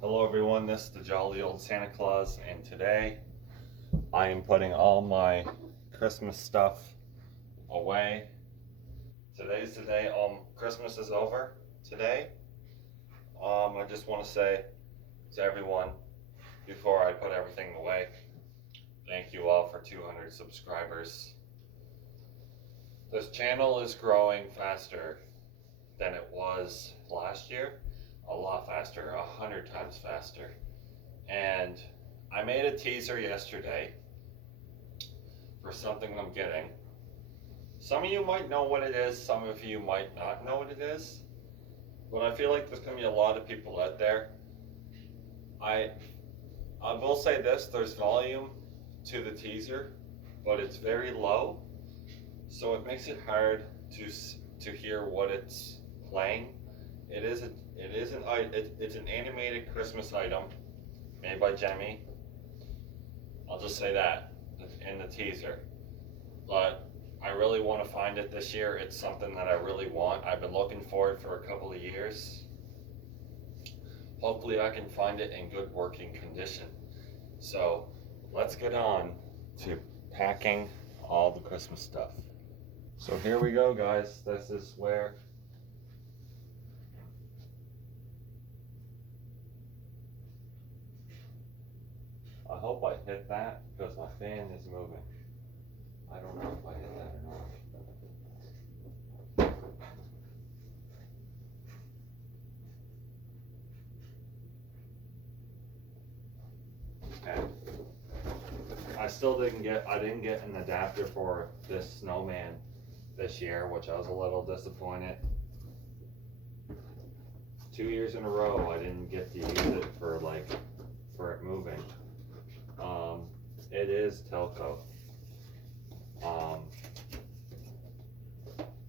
Hello everyone, this is the jolly old Santa Claus, and today I am putting all my Christmas stuff away. Today's the day Christmas is over today. I just want to say to everyone, before I put everything away, thank you all for 200 subscribers. This channel is growing faster than it was last year. A lot faster, 100 times faster. And I made a teaser yesterday for something I'm getting. Some of you might know what it is, some of you might not know what it is, but I feel like there's going to be a lot of people out there. I will say this, there's volume to the teaser, but it's very low, so it makes it hard to hear what it's playing. It's an animated Christmas item made by Gemmy. I'll just say that in the teaser. But I really want to find it this year. It's something that I really want. I've been looking for it for a couple of years. Hopefully I can find it in good working condition. So let's get on to packing all the Christmas stuff. So here we go, guys. This is where I hope I hit that because my fan is moving. I don't know if I hit that or not. Okay. I didn't get an adapter for this snowman this year, which I was a little disappointed. 2 years in a row I didn't get to use it for it moving. It is Telco.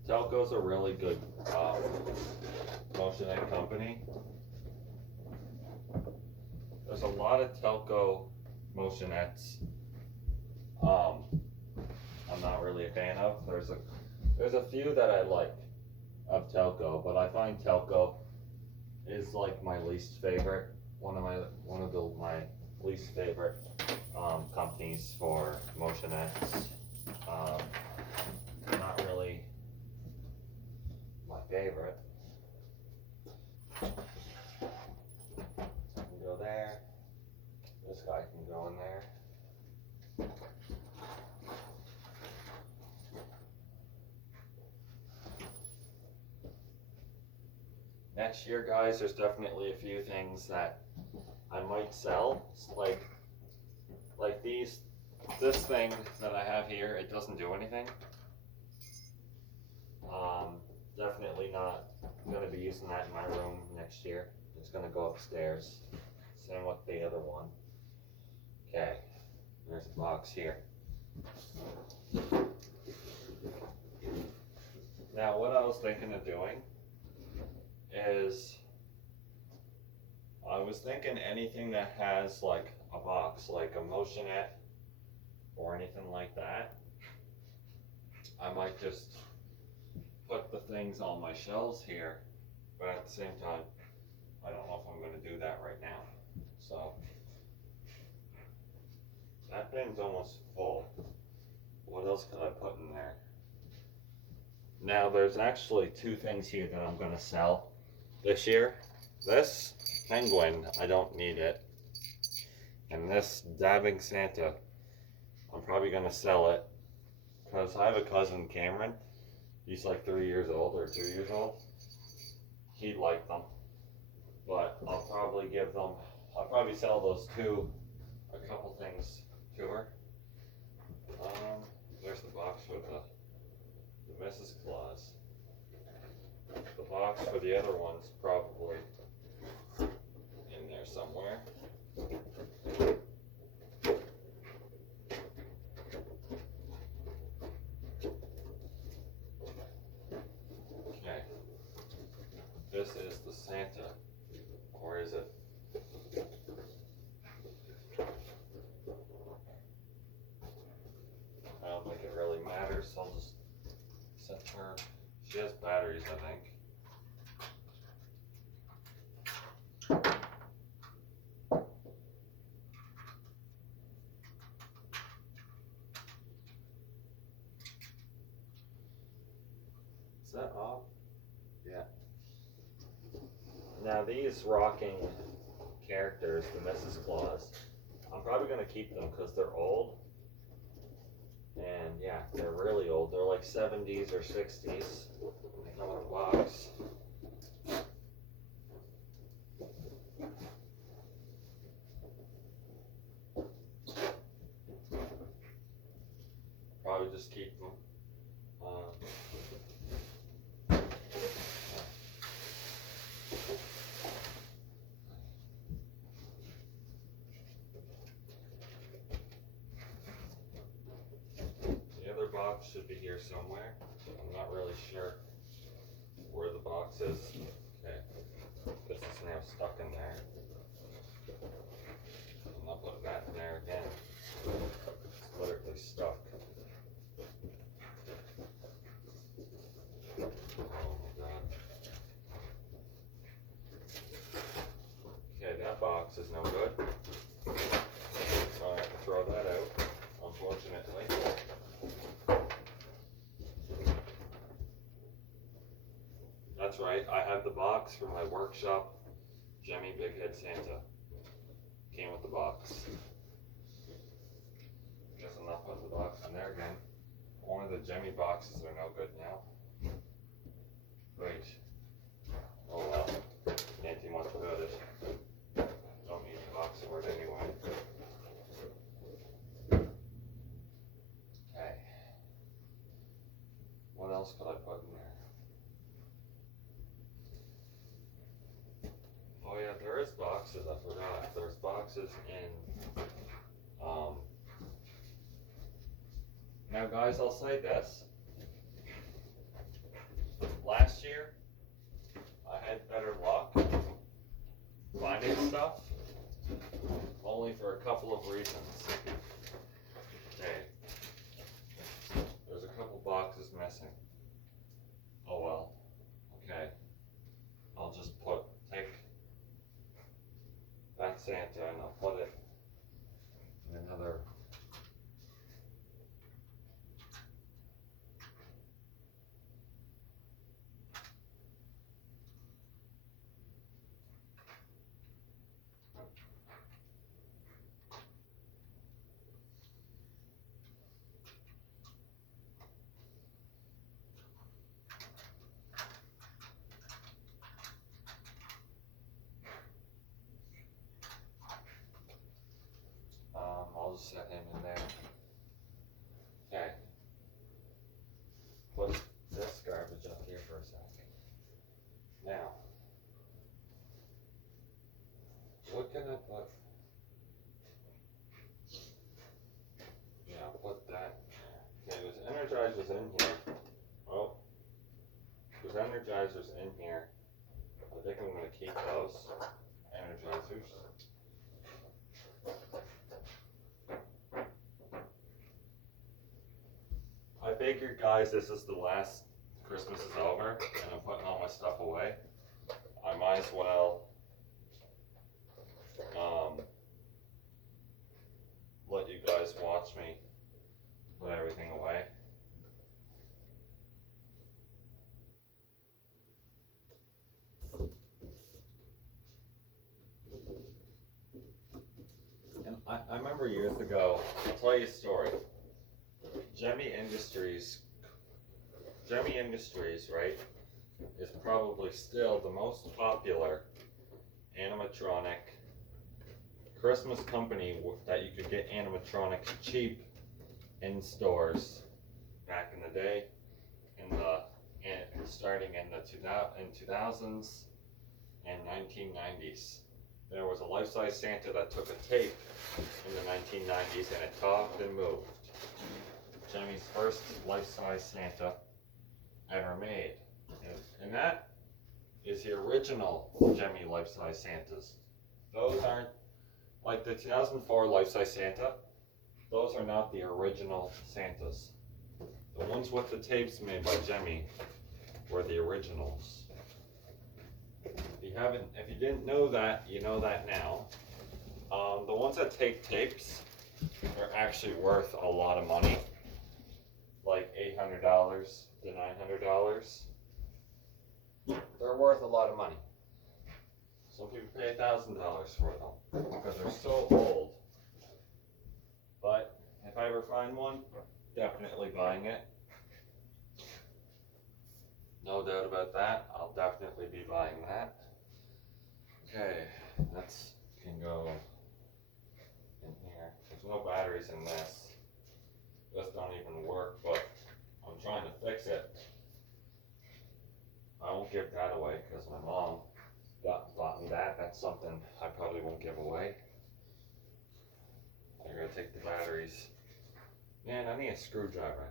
Telco's a really good motionette company. There's a lot of Telco motionettes I'm not really a fan of. There's a few that I like of Telco, but I find Telco is like my least favorite. One of my least favorite companies for motionettes. Not really my favorite. Can go there. This guy can go in there. Next year, guys, there's definitely a few things that I might sell, like this thing that I have here. It doesn't do anything. Definitely not going to be using that in my room next year. It's going to go upstairs. Same with the other one. Okay, there's a box here. Now, what I was thinking of doing is I was thinking anything that has like a box, like a motionette or anything like that, I might just put the things on my shelves here, but at the same time, I don't know if I'm going to do that right now. So that bin's almost full. What else could I put in there? Now there's actually two things here that I'm going to sell this year. This penguin, I don't need it. And this dabbing Santa, I'm probably going to sell it because I have a cousin, Cameron. He's like 3 years old or 2 years old. He'd like them, but I'll probably sell those two, a couple things to her. There's the box with the Mrs. Claus. The box for the other one's probably in there somewhere. Okay. This is the Santa. Or is it? I don't think it really matters, so I'll just set her. She has batteries, I think. Now these rocking characters, the Mrs. Claus, I'm probably going to keep them because they're old. And yeah, they're really old. They're like 70s or 60s. They come in a box. Probably just keep them. The other box should be here somewhere. I'm not really sure where the box is. Okay, this is now stuck in there. I'm not putting that in there again. It's literally stuck. Oh my god. Okay, that box is no good. So I have to throw that out, unfortunately. That's right, I have the box for my workshop, Gemmy Big Head Santa. Came with the box. Guess I'm not putting the box in there again. One of the Gemmy boxes are no good now. Great. Oh well, can't do much about it. Don't need a box for it anyway. Okay. What else could I put in there? Oh yeah, there is boxes, I forgot. There's boxes in, now guys, I'll say this. Last year, I had better luck finding stuff, only for a couple of reasons. Okay, there's a couple boxes missing. Oh well, okay. I'll just take that Santa and I'll put it in another. I'll just set him in there. Okay. Put this garbage up here for a second. Now, what can I put? Yeah, I'll put that. Okay, there's energizers in here. Oh, there's energizers in here. I think I'm going to keep those energizers. I figured, guys, this is the last Christmas is over, and I'm putting all my stuff away. I might as well let you guys watch me put everything away. And I remember years ago, I'll tell you a story. Gemmy Industries, right, is probably still the most popular animatronic Christmas company that you could get animatronics cheap in stores back in the day, starting in the 2000s and 1990s. There was a life-size Santa that took a tape in the 1990s and it talked and moved. Gemmy's first life-size Santa ever made. And that is the original Gemmy life-size Santas. Those aren't, like the 2004 life-size Santa, those are not the original Santas. The ones with the tapes made by Gemmy were the originals. If you didn't know that, you know that now. The ones that take tapes are actually worth a lot of money. Like $800 to $900. They're worth a lot of money. Some people pay $1,000 for them because they're so old. But if I ever find one, definitely buying it. No doubt about that. I'll definitely be buying that. Okay, that's can go in here. There's no batteries in this. This don't even work, but I'm trying to fix it. I won't give that away because my mom bought me that. That's something I probably won't give away. I gotta take the batteries. Man, I need a screwdriver.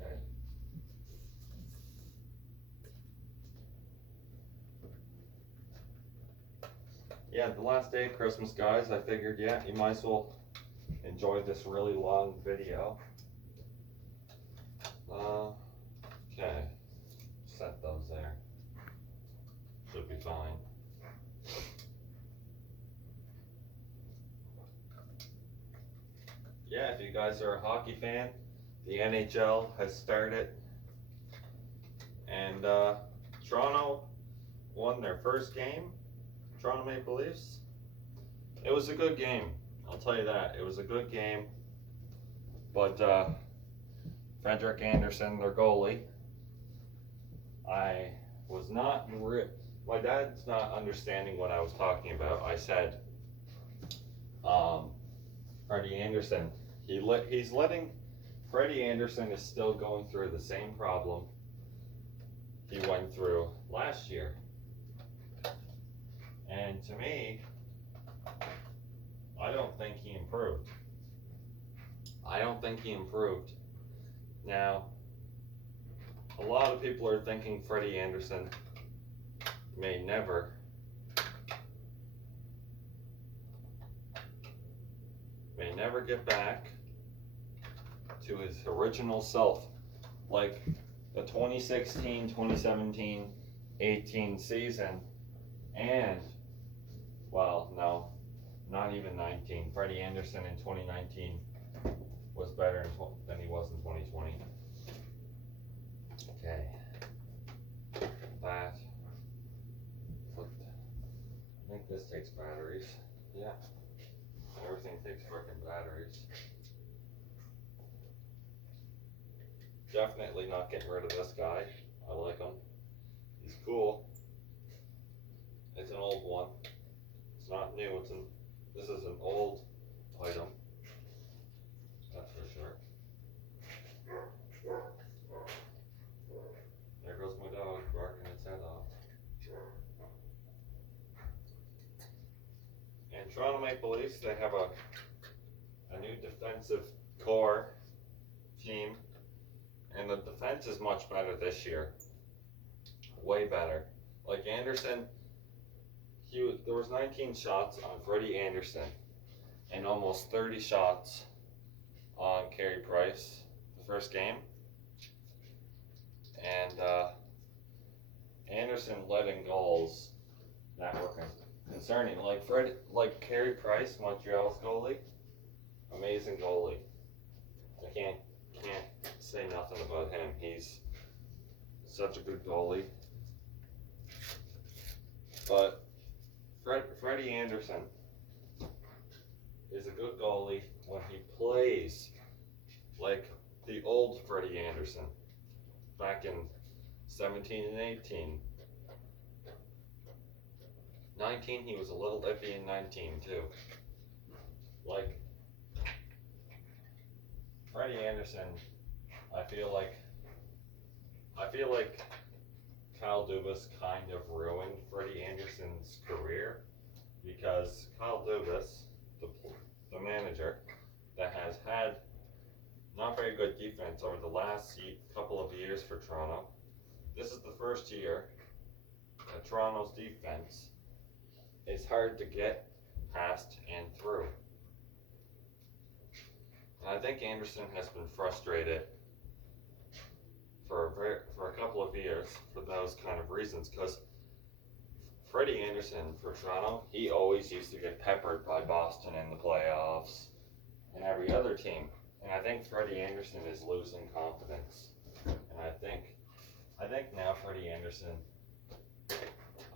Okay. Yeah, the last day of Christmas, guys, I figured, yeah, you might as well enjoy this really long video. Okay, set those there. Should be fine. Yeah, if you guys are a hockey fan, the NHL has started, and Toronto won their first game. Toronto Maple Leafs. It was a good game, I'll tell you that. It was a good game, but Frederik Andersen, their goalie, I was not, my dad's not understanding what I was talking about. I said, Freddie Andersen, he's letting, Freddie Andersen is still going through the same problem he went through last year. And to me, I don't think he improved. I don't think he improved. Now, a lot of people are thinking Freddie Andersen may never get back to his original self, like the 2016, 2017, 18 season, and, well, no, not even 19. Freddie Andersen in 2019 was better than he was in 2020. Okay, that, I think this takes batteries. Yeah, everything takes freaking batteries. Definitely not getting rid of this guy. I like him. He's cool. It's an old one. It's not new. This is an old item. That's for sure. There goes my dog barking its head off. And Toronto Maple Leafs, they have a new defensive core team, and the defense is much better this year. Way better. Like Andersen, there was 19 shots on Freddie Andersen and almost 30 shots on Carey Price the first game. And Andersen letting goals that were concerning. Like Carey Price, Montreal's goalie, amazing goalie. I can't say nothing about him. He's such a good goalie. But Freddie Andersen is a good goalie when he plays like the old Freddie Andersen back in 17 and 18. 19, he was a little iffy in 19 too. Like Freddie Andersen, I feel like Kyle Dubas kind of ruined Freddie Andersen's career, because Kyle Dubas, the manager, that has had not very good defense over the last couple of years for Toronto. This is the first year that Toronto's defense is hard to get past and through. And I think Anderson has been frustrated for a couple of years for those kind of reasons, because Freddie Anderson for Toronto, he always used to get peppered by Boston in the playoffs and every other team. And I think Freddie Anderson is losing confidence. And I think now Freddie Anderson,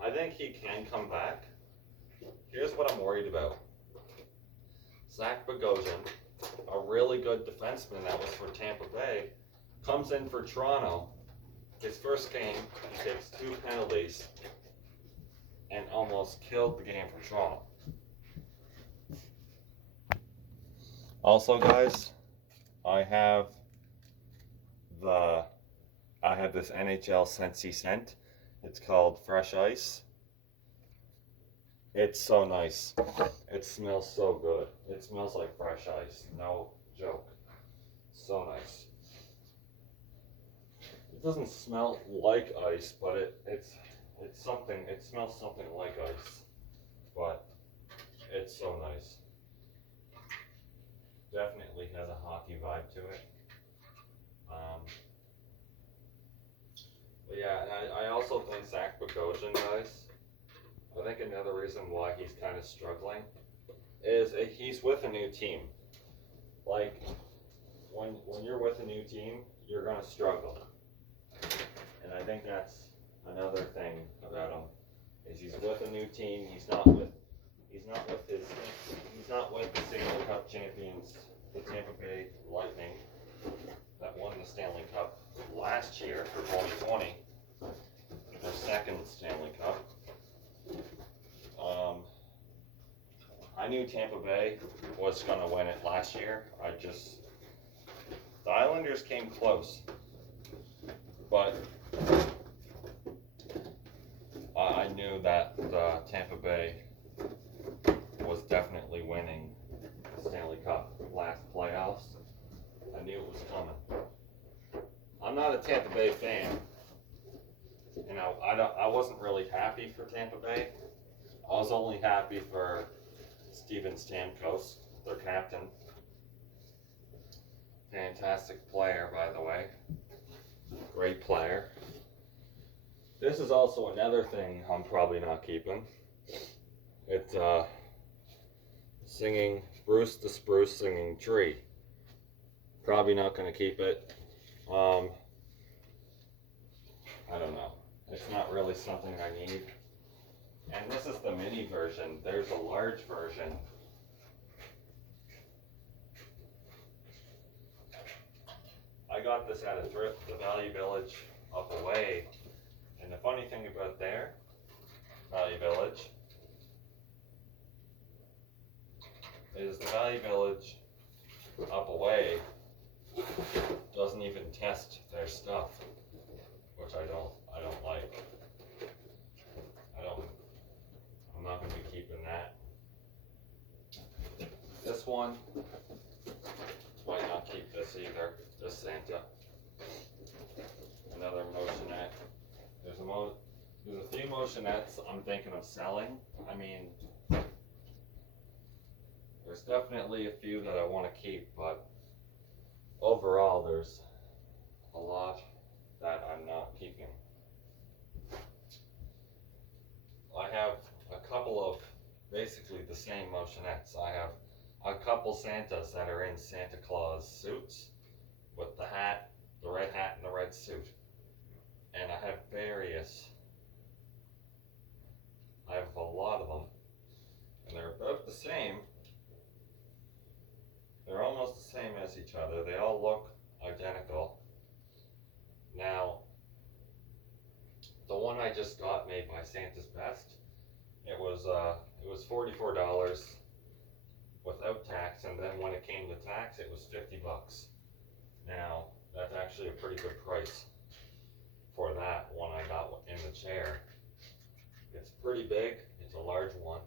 I think he can come back. Here's what I'm worried about. Zach Bogosian, a really good defenseman that was for Tampa Bay, comes in for Toronto. His first game, he takes 2 penalties and almost killed the game for Toronto. Also, guys, I have this NHL Scentsy scent. It's called Fresh Ice. It's so nice. It smells so good. It smells like fresh ice. No joke. So nice. It doesn't smell like ice, but it's something. It smells something like ice, but it's so nice. Definitely has a hockey vibe to it. But yeah, and I also think Zach Bogosian, guys, I think another reason why he's kind of struggling is he's with a new team. Like, when you're with a new team, you're gonna struggle. And I think that's another thing about him, is he's with a new team. He's not with the Stanley Cup champions, the Tampa Bay Lightning, that won the Stanley Cup last year for 2020, their second Stanley Cup. I knew Tampa Bay was going to win it last year. The Islanders came close, but I knew that Tampa Bay was definitely winning the Stanley Cup last playoffs. I knew it was coming. I'm not a Tampa Bay fan. You know, I wasn't really happy for Tampa Bay. I was only happy for Steven Stamkos, their captain. Fantastic player, by the way. Great player. This is also another thing I'm probably not keeping. It's singing Bruce the Spruce Singing Tree. Probably not going to keep it. I don't know. It's not really something I need. And this is the mini version. There's a large version. I got this at a thrift, the Value Village up away. And the funny thing about there, Value Village, is the Value Village up away doesn't even test their stuff, which I don't like. I'm not going to be keeping that. This one, might not keep this either. This Santa. Another motionette. There's a few motionettes I'm thinking of selling. I mean, there's definitely a few that I want to keep, but overall there's a lot that I'm not keeping. I have a couple of basically the same motionettes. I have a couple Santas that are in Santa Claus suits with the hat, the red hat and the red suit. And I have a lot of them, and they're about the same. They're almost the same as each other. They all look identical. Now, the one I just got made by Santa's Best, it was $44 without tax, and then when it came to tax, it was $50. Now, that's actually a pretty good price for that one I got in the chair. It's pretty big. It's a large one.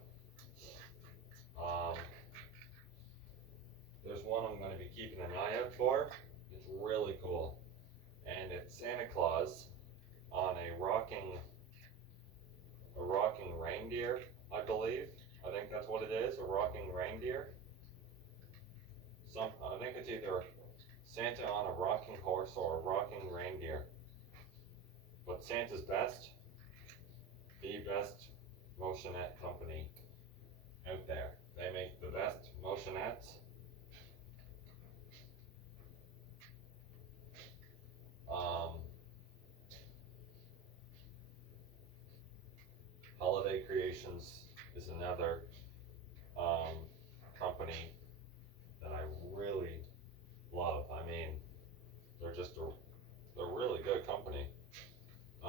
There's one I'm going to be keeping an eye out for. It's really cool. And it's Santa Claus on a rocking reindeer, I believe. rocking reindeer. I think it's either Santa on a rocking horse or a rocking reindeer. But Santa's best, the best motionette company out there. They make the best motionettes. Holiday Creations is another company that I really love. I mean, they're really good company. I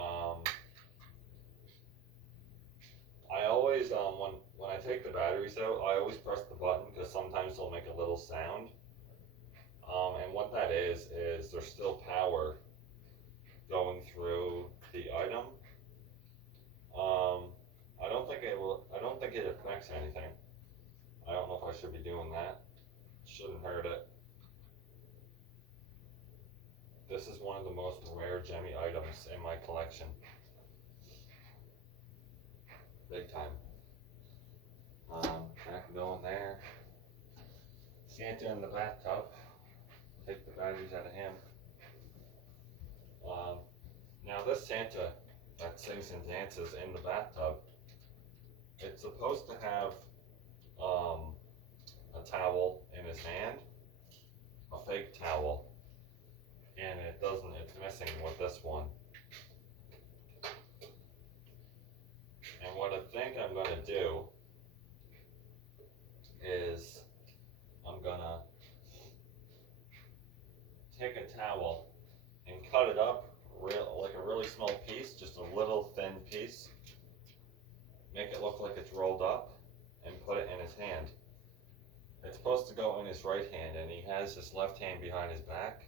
always when I take the batteries out, I always press the button because sometimes they'll make a little sound. And what that is there's still power going through the item. I don't think it affects anything. I don't know if I should be doing that. Shouldn't hurt it. This is one of the most rare Gemmy items in my collection. Big time. Back going there. Santa in the bathtub. Take the batteries out of him. Now this Santa that sings and dances in the bathtub, it's supposed to have a towel in his hand, a fake towel, and it doesn't, it's missing with this one. And what I think I'm gonna do is I'm gonna take a towel and cut it up like a really small piece, just a little thin piece, make it look like it's rolled up, and put it in his hand. It's supposed to go in his right hand, and he has his left hand behind his back.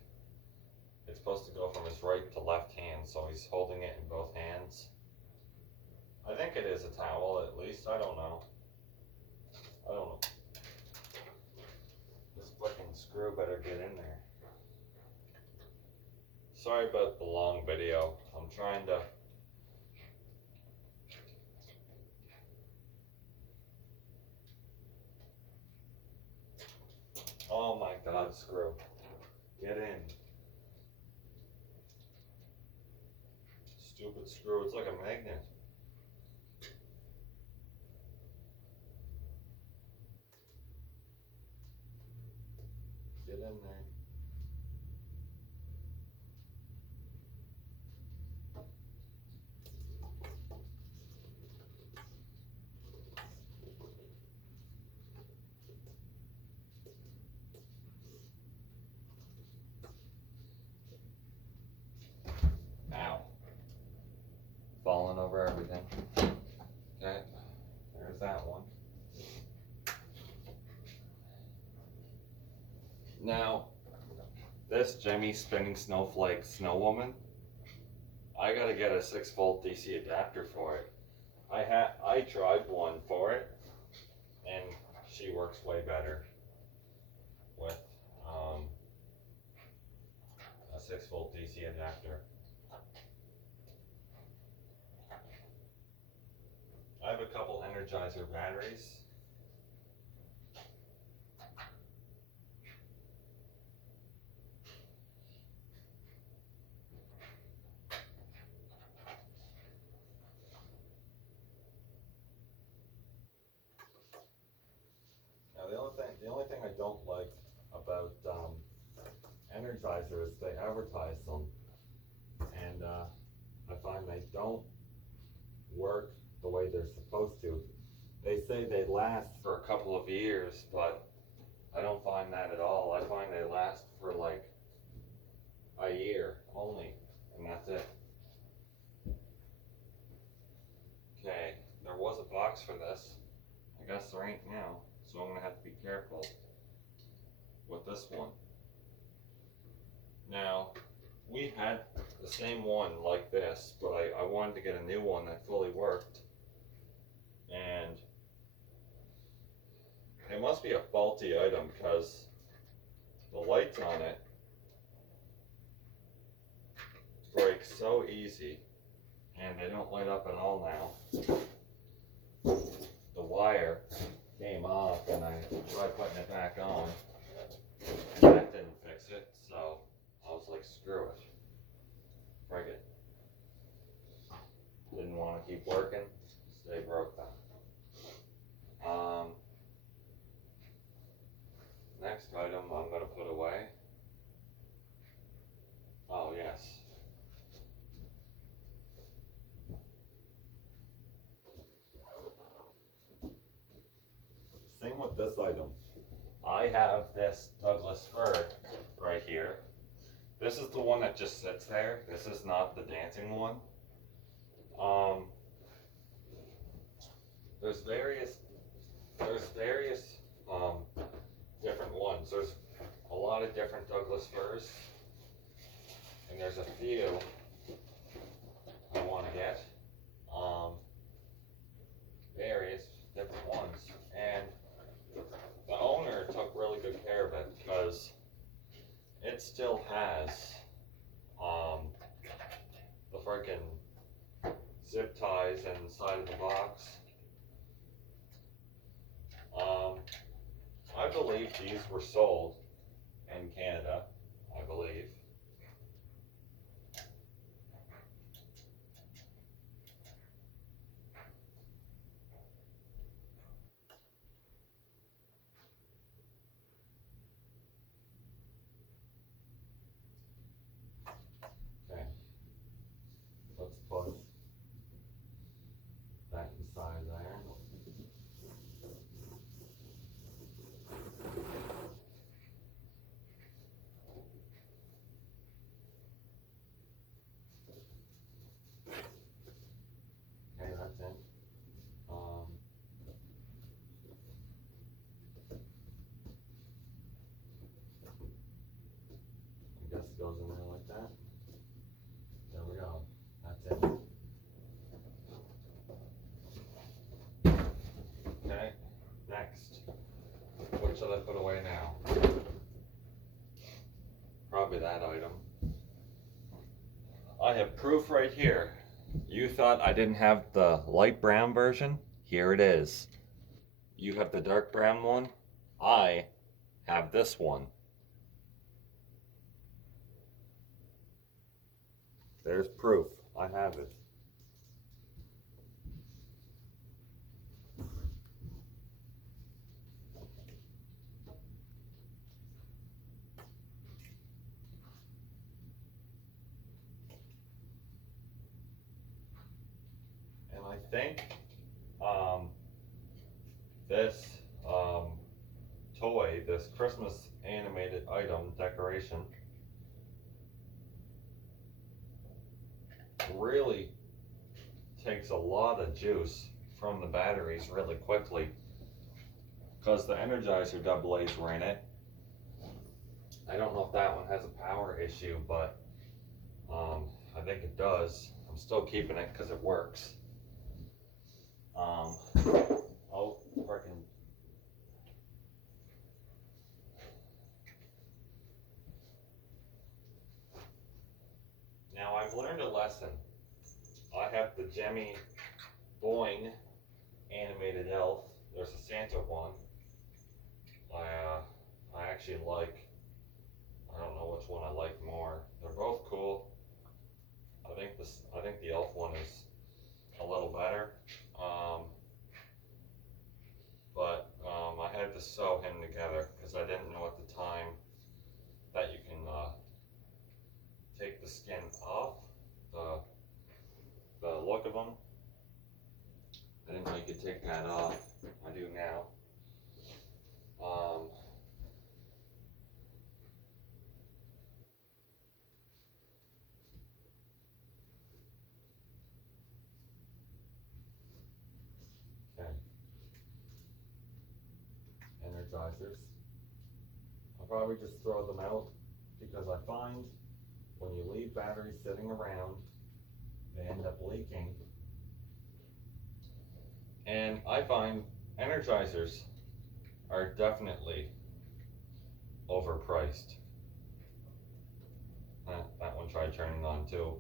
It's supposed to go from his right to left hand, so he's holding it in both hands. I think it is a towel, at least. I don't know. This fucking screw better get in there. Sorry about the long video. I'm trying to... Oh my god, screw. Get in. Stupid screw, it's like a magnet. Get in there. Ow. Falling over everything. Okay, there's that one. Now, this Gemmy spinning snowflake snow woman, I gotta get a 6-volt DC adapter for it. I tried one for it, and she works way better with a 6-volt DC adapter. I have a couple Energizer batteries. Now the only thing I don't like about Energizer is they advertise them, and I find they don't work the way they're supposed to. They say they last for a couple of years, but I don't find that at all. I find they last for like a year only, and that's it. Okay, there was a box for this. I guess there ain't now, so I'm gonna have to be careful with this one. Now, we had the same one like this, but I wanted to get a new one that fully worked. And it must be a faulty item because the lights on it break so easy, and they don't light up at all now. The wire came off and I tried putting it back on. That didn't fix it, so I was like, screw it. Frig it. Didn't want to keep working, so they broke that. Next item I'm going to put away. Oh, yes. Same with this item. I have this Douglas fir right here. This is the one that just sits there. This is not the dancing one. There's various different ones. There's a lot of different Douglas firs, and there's a few I want to get. Various different ones, and the owner took really good care of it because it still has the freaking zip ties inside of the box. I believe these were sold in Canada, I believe. Okay, let's put that inside there. Okay, that's in. I guess it goes in there like that. There we go. That's it. Okay, next. What should I put away now? Probably that item. I have proof right here. You thought I didn't have the light brown version? Here it is. You have the dark brown one. I have this one. There's proof. I have it. And I think this toy, this Christmas animated item decoration, really takes a lot of juice from the batteries really quickly because the Energizer AA's were in it. I don't know if that one has a power issue, but I think it does. I'm still keeping it because it works. Oh, freaking. Now I've learned a lesson. I have the Gemmy Boing animated elf. There's a Santa one. I actually like. I don't know which one I like more. They're both cool. I think the elf one is a little better. But I had to sew him together because I didn't know at the time that you can take the skin off the look of them. I didn't know you could take that off. I do now. Okay. Energizers. I'll probably just throw them out because I find when you leave batteries sitting around, they end up leaking. And I find Energizers are definitely overpriced. That one tried turning on too.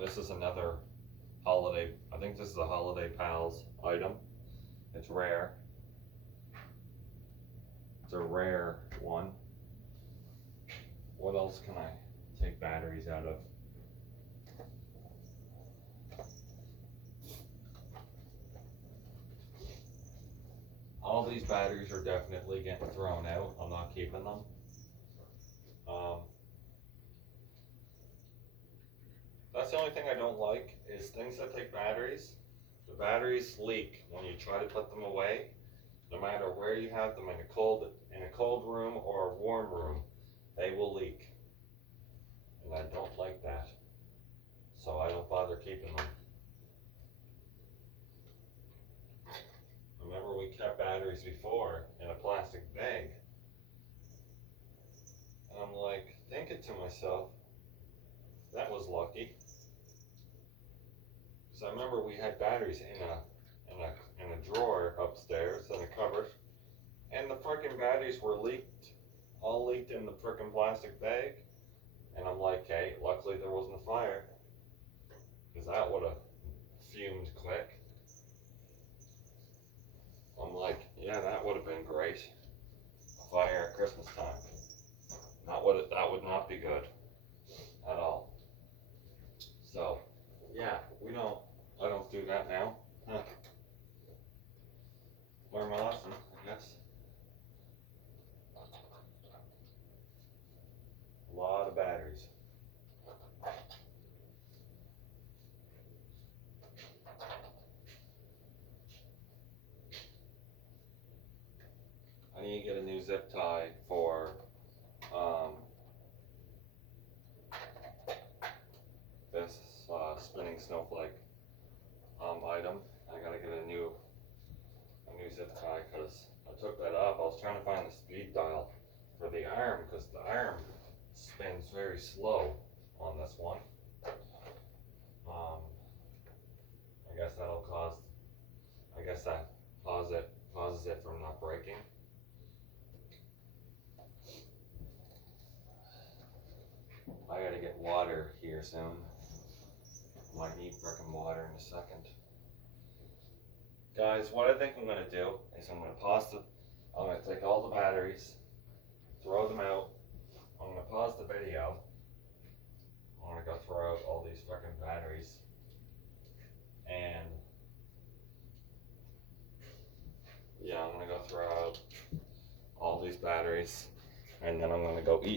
This is another holiday, I think this is a Holiday Pals item. It's rare. It's a rare one. What else can I take batteries out of? All these batteries are definitely getting thrown out. I'm not keeping them. That's the only thing I don't like is things that take batteries. The batteries leak when you try to put them away. No matter where you have them, in a cold room or a warm room, they will leak. And I don't like that. So I don't bother keeping them. Remember we kept batteries before in a plastic bag. And I'm like thinking to myself, that was lucky. Because I remember we had batteries in a drawer upstairs in a cupboard. And the freaking batteries were all leaked in the freaking plastic bag. And I'm like, hey, luckily there wasn't a fire. Because that would have fumed quick. I'm like, yeah, that would have been great. A fire at Christmas time. That would not be good at all. So, yeah, I don't do that now. Huh. Learn my lesson, I guess. A lot of batteries. I need to get a new zip tie for this spinning snowflake item. I gotta get a new zip tie because I took that up. I was trying to find the speed dial for the arm because the arm spins very slow on this one. I guess that pauses it from not breaking. I gotta get water here soon. Might need frickin' water in a second. Guys, what I think I'm gonna do is I'm gonna take all the batteries, throw them out. I'm gonna pause the video. I'm gonna go throw out all these frickin' batteries. And yeah, I'm gonna go throw out all these batteries. And then I'm gonna go eat